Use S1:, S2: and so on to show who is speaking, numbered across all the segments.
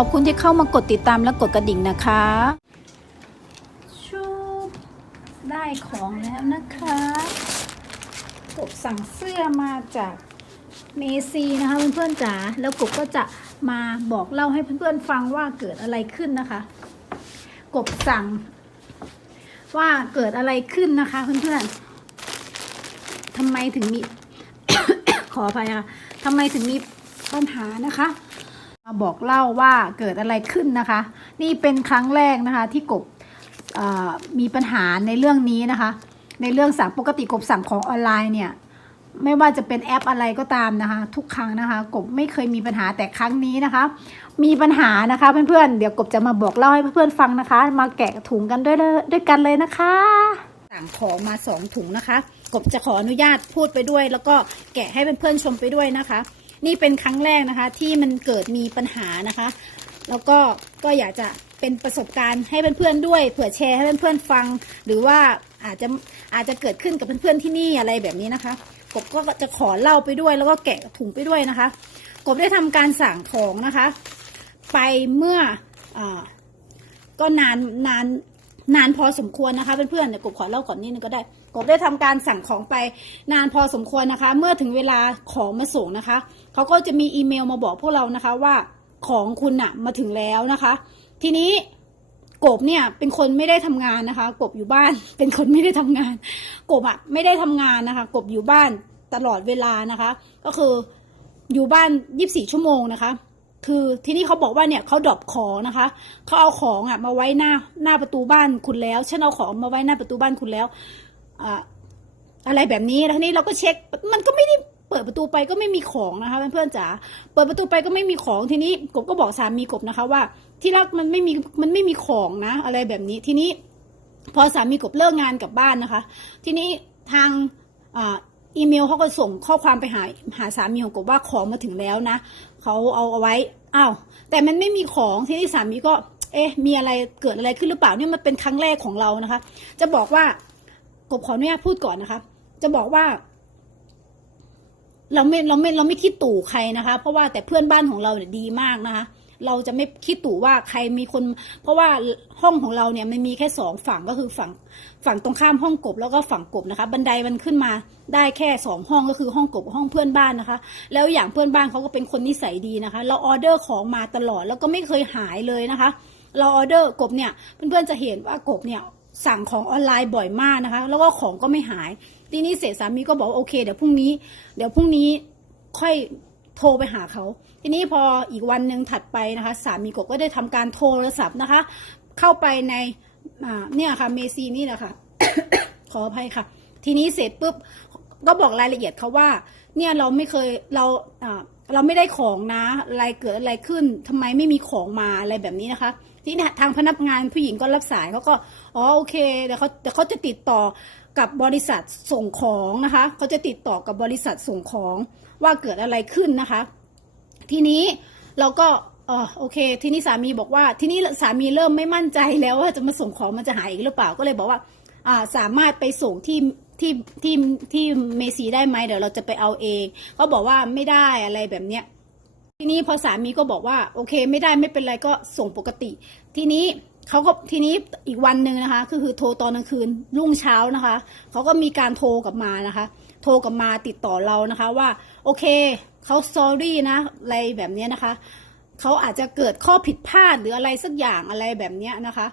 S1: ขอบคุณที่เข้ามากดติดตามและกดกระดิ่งนะคะชูได้ของแล้วนะคะกบสั่งเสื้อมาจากเมซีนะคะเพื่อนๆจ๋าแล้วกบก็จะมาบอกเล่าให้เพื่อนๆฟังว่าเกิดอะไรขึ้นนะคะ กบสั่ง ว่าเกิดอะไรขึ้นนะคะเพื่อนๆทำไมถึงมี ขออภัยค่ะทำไมถึงมีปัญหานะคะ มาบอกเล่าว่าเกิดอะไรขึ้นนะคะ นี่เป็นครั้งแรกนะคะที่กบมีปัญหาในเรื่องนี้นะคะ ในเรื่องสั่งปกติกบสั่งของออนไลน์เนี่ยไม่ว่าจะเป็นแอปอะไรก็ตามนะคะ ทุกครั้งนะคะ กบไม่เคยมีปัญหาแต่ครั้งนี้นะคะ มีปัญหานะคะเพื่อนๆเดี๋ยวกบจะมาบอกเล่าให้เพื่อนๆฟังนะคะ มาแกะถุงกันด้วยเลยด้วยกันเลยนะคะสั่งของมาสองถุงนะคะ กบจะขออนุญาตพูดไปด้วย แล้วก็แกะให้เพื่อนๆชมไปด้วยนะคะ นี่เป็นครั้งแรกนะคะ ที่มันเกิดมีปัญหานะคะ แล้วก็ก็อยากจะเป็นประสบการณ์ให้เพื่อนๆด้วยเผื่อแชร์ให้เพื่อนๆฟัง หรือว่าอาจจะอาจจะเกิดขึ้นกับเพื่อนๆที่นี่อะไรแบบนี้นะคะกบก็จะขอเล่าไปด้วย แล้วก็แกะถุงไปด้วยนะคะ กบได้ทำการสั่งของนะคะ ไปเมื่ออก็นานนานนานพอสมควรนะคะเพื่อนๆเดี๋ยวกบขอเล่าก่อนนิดนึงก็ได้ กบได้ทำการสั่งของไปนานพอสมควรนะคะ เมื่อถึงเวลาของมาส่งนะคะเขาก็จะมีอีเมลมาบอกพวกเรานะคะว่าของคุณน่ะมาถึงแล้วนะคะ ทีนี้กบเนี่ยเป็นคนไม่ได้ทำงานนะคะ กบอยู่บ้าน เป็นคนไม่ได้ทำงาน กบอะไม่ได้ทำงานนะคะ กบอยู่บ้านตลอดเวลานะคะ ก็คืออยู่บ้านยีิบสี่ชั่วโมงนะคะ คือที่นี่เขาบอกว่าเนี่ยเขาดรอปของนะคะเขาเอาของอะมาไว้หน้าหน้าประตูบ้านคุณแล้วฉันเอาของมาไว้หน้าประตูบ้านคุณแล้ว อะไรแบบนี้แล้วทีนี้เราก็เช็คมันก็ไม่ได้เปิดประตูไปก็ไม่มีของนะคะเพื่อนๆจ๋าเปิดประตูไปก็ไม่มีของทีนี้กบก็บอกสามีกบนะคะ ว่า ที่รักมันไม่มีมันไม่มีของนะ อะไรแบบนี้ทีนี้ พอสามีกบเลิกงานกลับบ้านนะคะ ทีนี้ทางอีเมลเขาก็ส่งข้อความไปหาหาสามีของกบว่าของมาถึงแล้วนะเขาเอาเอาไว้อ้าวแต่มันไม่มีของทีนี้สามีก็ เอ๊ะ มีอะไรเกิดอะไรขึ้นหรือเปล่าเนี่ยมันเป็นครั้งแรกของเรานะคะ จะบอกว่า กบขออนุญาตพูดก่อนนะคะ จะบอกว่า เราไม่เราไม่เราไม่คิดตู่ใครนะคะ เพราะว่าแต่เพื่อนบ้านของเราเนี่ยดีมากนะคะ เราจะไม่คิดตู่ว่าใครมีคน เพราะว่าห้องของเราเนี่ยมันมีแค่สองฝั่งก็คือฝั่งฝั่งตรงข้ามห้องกบแล้วก็ฝั่งกบนะคะ บันไดมันขึ้นมาได้แค่สองห้องก็คือห้องกบกับห้องเพื่อนบ้านนะคะ แล้วอย่างเพื่อนบ้านเขาก็เป็นคนนิสัยดีนะคะ เราออเดอร์ของมาตลอดแล้วก็ไม่เคยหายเลยนะคะ เราออเดอร์กบเนี่ยเพื่อนๆจะเห็นว่ากบเนี่ย สั่งของออนไลน์บ่อยมากนะคะ แล้วก็ของก็ไม่หาย ทีนี้เสร็จสามีก็บอกว่าโอเค เดี๋ยวพรุ่งนี้ เดี๋ยวพรุ่งนี้ค่อยโทรไปหาเขา ทีนี้พออีกวันหนึ่งถัดไปนะคะ สามีกบก็ได้ทำการโทรศัพท์นะคะ เข้าไปในเนี่ยค่ะเมซีนี่แหละค่ะขออภัยค่ะ ทีนี้เสร็จปุ๊บก็บอกรายละเอียดเขาว่า เนี่ยเราไม่เคยเราอ่าเราไม่ได้ของนะอะไรเกิดอะไรขึ้นทำไมไม่มีของมาอะไรแบบนี้นะคะ ที่นี่ทางพนักงานผู้หญิงก็รับสายเขาก็อ๋อโอเคเดี๋ยวเขาเดี๋ยวเขาจะติดต่อกับบริษัทส่งของนะคะเขาจะติดต่อกับบริษัทส่งของว่าเกิดอะไรขึ้นนะคะ ทีนี้เราก็เออโอเค ทีนี้สามีบอกว่า ทีนี้สามีเริ่มไม่มั่นใจแล้วว่าจะมาส่งของมันจะหายอีกหรือเปล่าก็เลยบอกว่าอ่าสามารถไปส่งที่ที่ที่ที่เมซีได้ไหมเดี๋ยวเราจะไปเอาเองเขาบอกว่าไม่ได้อะไรแบบเนี้ย ทีนี้พอสามีก็บอกว่าโอเค ไม่ได้ไม่เป็นไรก็ส่งปกติ ทีนี้เขาก็ทีนี้อีกวันหนึ่งนะคะก็คือโทรตอนกลางคืนรุ่งเช้านะคะเขาก็มีการโทรกลับมานะคะ โทรกลับมาติดต่อเรานะคะว่าโอเคเขาซอรี่นะอะไรแบบนี้นะคะเขาอาจจะเกิดข้อผิดพลาดหรืออะไรสักอย่างอะไรแบบนี้นะคะ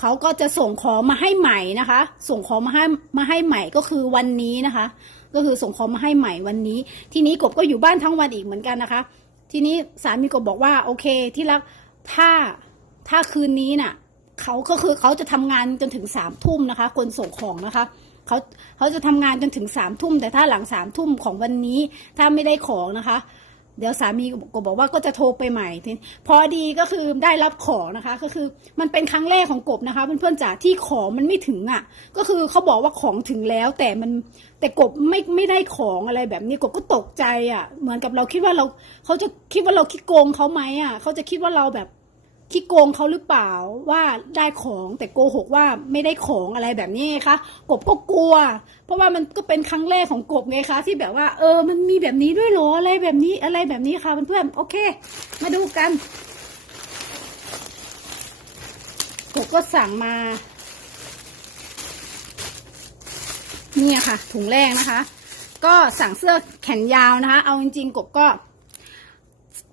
S1: เขาก็จะส่งของมาให้ใหม่นะคะ ส่งของมาให้มาให้ใหม่ก็คือวันนี้นะคะ ก็คือส่งของมาให้ใหม่วันนี้ ทีนี้กบก็อยู่บ้านทั้งวันอีกเหมือนกันนะคะ ทีนี้สามีก็บอกว่า โอเคที่รักถ้าถ้าคืนนี้น่ะเขาก็คือเขาจะทำงานจนถึงสามทุ่มนะคะ คนส่งของนะคะเขาเขาจะทำงานจนถึงสามทุ่มแต่ถ้าหลังสามทุ่มของวันนี้ถ้าไม่ได้ของนะคะ เดี๋ยวสามีก็บอกว่าก็จะโทรไปใหม่ทีพอดีก็คือได้รับของนะคะ ก็คือมันเป็นครั้งแรกของกบนะคะ เพื่อนๆจ๋าที่ของมันไม่ถึงอะ ก็คือเขาบอกว่าของถึงแล้วแต่มันแต่กบไม่ไม่ได้ของอะไรแบบนี้กบก็ตกใจอะ เหมือนกับเราคิดว่าเราเขาจะคิดว่าเราคิดโกงเขาไหมอะเขาจะคิดว่าเราแบบ คิดโกงเขาหรือเปล่าว่าได้ของแต่โกหกว่าไม่ได้ของอะไรแบบนี้ไงคะกบก็กลัว เพราะว่ามันก็เป็นครั้งแรกของกบไงคะที่แบบว่า เออ มันมีแบบนี้ด้วยหรออะไรแบบนี้อะไรแบบนี้ค่ะเพื่อนๆโอเค มาดูกัน กบก็สั่งมา เนี่ยค่ะ ถุงแรกนะคะ ก็สั่งเสื้อแขนยาวนะคะ เอาจริงๆ กบก็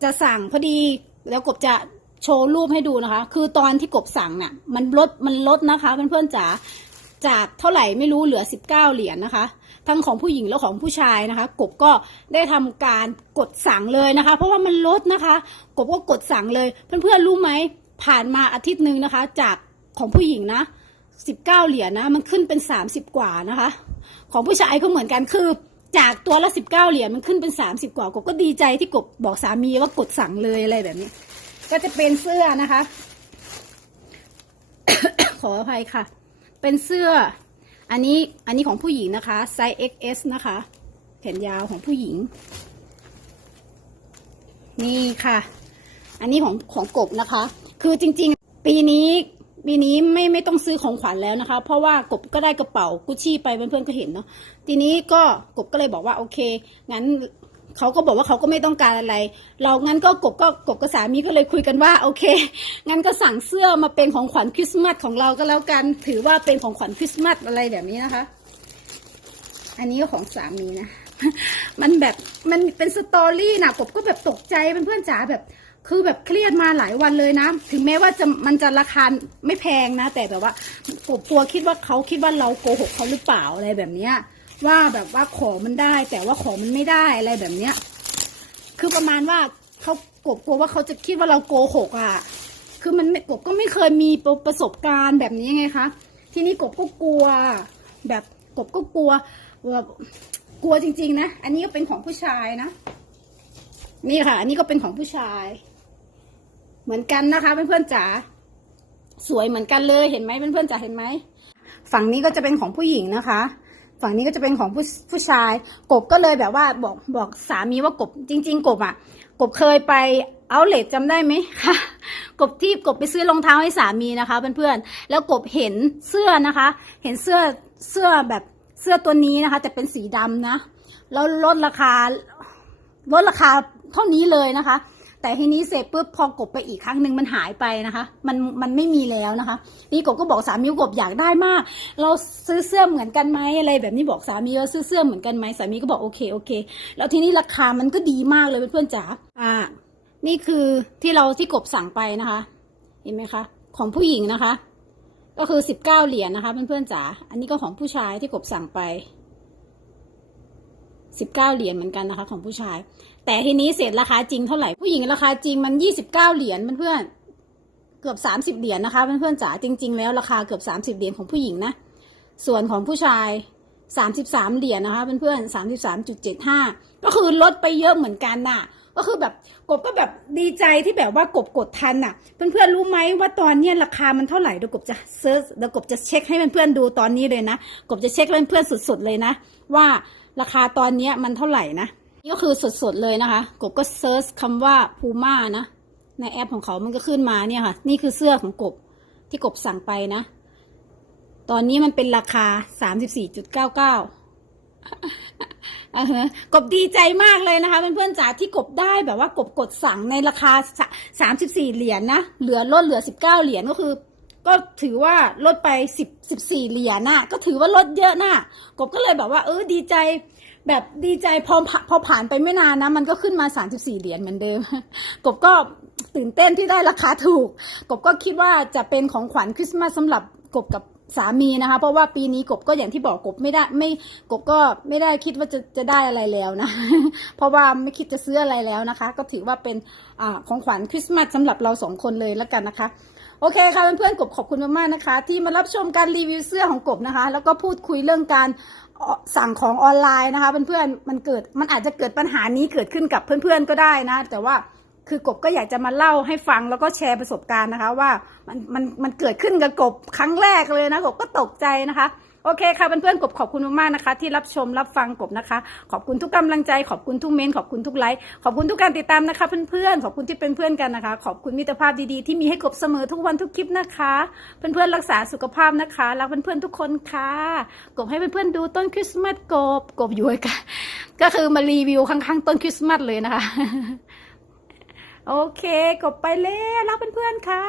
S1: จะสั่งพอดีแล้วกบจะ โชว์รูปให้ดูนะคะ คือตอนที่กบสั่งน่ะ มันลดมันลดนะคะเพื่อนๆจ๋าจากเท่าไหร่ไม่รู้เหลือ 19 เหรียญนะคะ ทั้งของผู้หญิงและของผู้ชายนะคะ กบก็ได้ทำการกดสั่งเลยนะคะ เพราะว่ามันลดนะคะ กบก็กดสั่งเลย เพื่อนๆรู้ไหมผ่านมาอาทิตย์หนึ่งนะคะ จากของผู้หญิงนะ 19 เหรียญนะมันขึ้นเป็น 30 กว่านะคะ ของผู้ชายก็เหมือนกันคือจากตัวละ 19 เหรียญมันขึ้นเป็น 30 กว่ากบก็ดีใจที่กบบอกสามีว่ากดสั่งเลยอะไรแบบนี้ ก็จะเป็นเสื้อนะคะ ขออภัยค่ะ เป็นเสื้อ อันนี้อันนี้ของผู้หญิงนะคะไซส์ XS นะคะ แขนยาวของผู้หญิง นี่ค่ะ อันนี้ของของกบนะคะ คือจริง ๆ ปีนี้ปีนี้ไม่ไม่ต้องซื้อของขวัญแล้วนะคะ เพราะว่ากบก็ได้กระเป๋ากุชชี่ไปเพื่อนๆก็เห็นเนาะทีนี้ก็กบก็เลยบอกว่าโอเค งั้น เขาก็บอกว่าเขาก็ไม่ต้องการอะไร เรางั้นก็กบก็กบกับสามีก็เลยคุยกันว่า โอเค งั้นก็สั่งเสื้อมาเป็นของขวัญคริสต์มาสของเราก็แล้วกันถือว่าเป็นของขวัญคริสต์มาสอะไรแบบนี้นะคะ อันนี้ก็ของสามีนะมันแบบมันเป็นสตอรี่นะกบก็แบบตกใจเป็นเพื่อนจ๋าแบบ คือแบบเครียดมาหลายวันเลยนะ ถึงแม้ว่าจะมันจะราคาไม่แพงนะ แต่แบบว่ากบกลัวคิดว่าเขาคิดว่าเราโกหกเขาหรือเปล่าอะไรแบบเนี้ย ว่าแบบว่าขอมันได้ แต่ว่าขอมันไม่ได้อะไรแบบเนี้ย คือประมาณว่าเขากบกลัวว่าเขาจะคิดว่าเราโกหกอะ คือมันกบก็ไม่เคยมีประสบการณ์แบบนี้ไงคะ ทีนี้กบก็กลัว แบบกบก็กลัวแบบกลัวจริง ๆ นะ อันนี้ก็เป็นของผู้ชายนะ นี่ค่ะ อันนี้ก็เป็นของผู้ชาย เหมือนกันนะคะเพื่อนๆจ๋า สวยเหมือนกันเลย เห็นไหมเพื่อนๆจ๋าเห็นไหม ฝั่งนี้ก็จะเป็นของผู้หญิงนะคะ ฝั่งนี้ก็จะเป็นของผู้ผู้ชาย กบก็เลยแบบว่าบอกบอกสามีว่ากบจริง ๆ กบอะ กบเคยไปเอาเลทจำได้ไหมคะกบที่กบไปซื้อรองเท้าให้สามีนะคะเพื่อนๆแล้วกบเห็นเสื้อนะคะ เห็นเสื้อเสื้อแบบเสื้อตัวนี้นะคะแต่เป็นสีดำนะ แล้วลดราคาลดราคาเท่านี้เลยนะคะ แต่ทีนี้เสร็จปุ๊บพอกบไปอีกครั้งหนึ่งมันหายไปนะคะ มันมันไม่มีแล้วนะคะ นี่กบก็บอกสามีกบอยากได้มาก เราซื้อเสื้อเหมือนกันไหมอะไรแบบนี้บอกสามีว่าซื้อเสื้อเหมือนกันไหมสามีก็บอกโอเคโอเค แล้วทีนี้ราคามันก็ดีมากเลยเพื่อนๆจ๋าอ่า นี่คือที่เราที่กบสั่งไปนะคะ เห็นไหมคะ ของผู้หญิงนะคะ ก็คือสิบเก้าเหรียญนะคะเพื่อนๆจ๋าอันนี้ก็ของผู้ชายที่กบสั่งไป สิบเก้าเหรียญเหมือนกันนะคะ ของผู้ชาย แต่ทีนี้เศษราคาจริงเท่าไหร่ผู้หญิงราคาจริงมันยี่สิบเก้าเหรียญเพื่อนๆเกือบสามสิบเหรียญนะคะเพื่อนๆจ๋าจริง ๆ แล้วราคาเกือบสามสิบเหรียญของผู้หญิงนะส่วนของผู้ชายสามสิบสามเหรียญนะคะเพื่อนๆสามสิบสามจุดเจ็ดห้าก็คือลดไปเยอะเหมือนกันน่ะก็คือแบบกบก็แบบดีใจที่แบบว่ากบกดทันน่ะ เพื่อนๆรู้ไหมว่าตอนเนี้ยราคามันเท่าไหร่เดี๋ยวกบจะเซิร์ชเดี๋ยวกบจะเช็คให้เพื่อนๆดูตอนนี้เลยนะ กบจะเช็คเพื่อนๆสุดๆเลยนะ ว่า ราคาตอนนี้มันเท่าไหร่นะ นี่ก็คือสดๆเลยนะคะ กบก็เซิร์ชคำว่าพูม่านะ ในแอปของเขามันก็ขึ้นมาเนี่ยค่ะ นี่คือเสื้อของกบที่กบสั่งไปนะ ตอนนี้มันเป็นราคาสามสิบสี่จุดเก้าเก้าอ่าฮะกบดีใจมากเลยนะคะเพื่อนๆจ๋าที่กบได้แบบว่ากบกดสั่งในราคาสามสิบสี่เหรียญนะ เหลือลดเหลือสิบเก้าเหรียญก็คือ ก็ถือว่าลดไปสิบสิบสี่เหรียญน่ะ ก็ถือว่าลดเยอะน่ะกบก็เลยแบบว่า เออดีใจ แบบดีใจพอผ่าพอผ่านไปไม่นานนะ มันก็ขึ้นมาสามสิบสี่เหรียญเหมือนเดิม กบก็ตื่นเต้นที่ได้ราคาถูก กบก็คิดว่าจะเป็นของขวัญคริสต์มาสสำหรับกบกับสามีนะคะ เพราะว่าปีนี้กบก็อย่างที่บอกกบไม่ได้ไม่กบก็ไม่ได้คิดว่าจะจะได้อะไรแล้วนะ เพราะว่าไม่คิดจะซื้ออะไรแล้วนะคะ ก็ถือว่าเป็นอของขวัญคริสต์มาสสำหรับเราสองคนเลยแล้วกันนะคะ โอเคค่ะเพื่อนๆกบขอบคุณมากๆนะคะ ที่มารับชมการรีวิวเสื้อของกบนะคะ แล้วก็พูดคุยเรื่องการสั่งของออนไลน์นะคะเพื่อนๆมันเกิดมันอาจจะเกิดปัญหานี้เกิดขึ้นกับเพื่อนๆก็ได้นะ แต่ว่าคือกบก็อยากจะมาเล่าให้ฟังแล้วก็แชร์ประสบการณ์นะคะ ว่ามันมันมันเกิดขึ้นกับกบครั้งแรกเลยนะกบก็ตกใจนะคะ โอเคค่ะเพื่อนๆกบขอบคุณมากๆนะคะ ที่รับชมรับฟังกบนะคะ ขอบคุณทุกกำลังใจ ขอบคุณทุกเมนขอบคุณทุกไลค์ขอบคุณทุกการติดตามนะคะ เพื่อนๆขอบคุณที่เป็นเพื่อนกันนะคะ ขอบคุณมิตรภาพดีๆที่มีให้กบเสมอทุกวันทุกคลิปนะคะ เพื่อนๆรักษาสุขภาพนะคะรักเพื่อนๆทุกคนค่ะ กบให้เพื่อนๆดูต้นคริสต์มาสกบกบอยู่กันก็คือมารีวิวข้างๆ ต้นคริสต์มาสเลยนะคะ โอเค กบไปแล้วรักเพื่อนๆค่ะ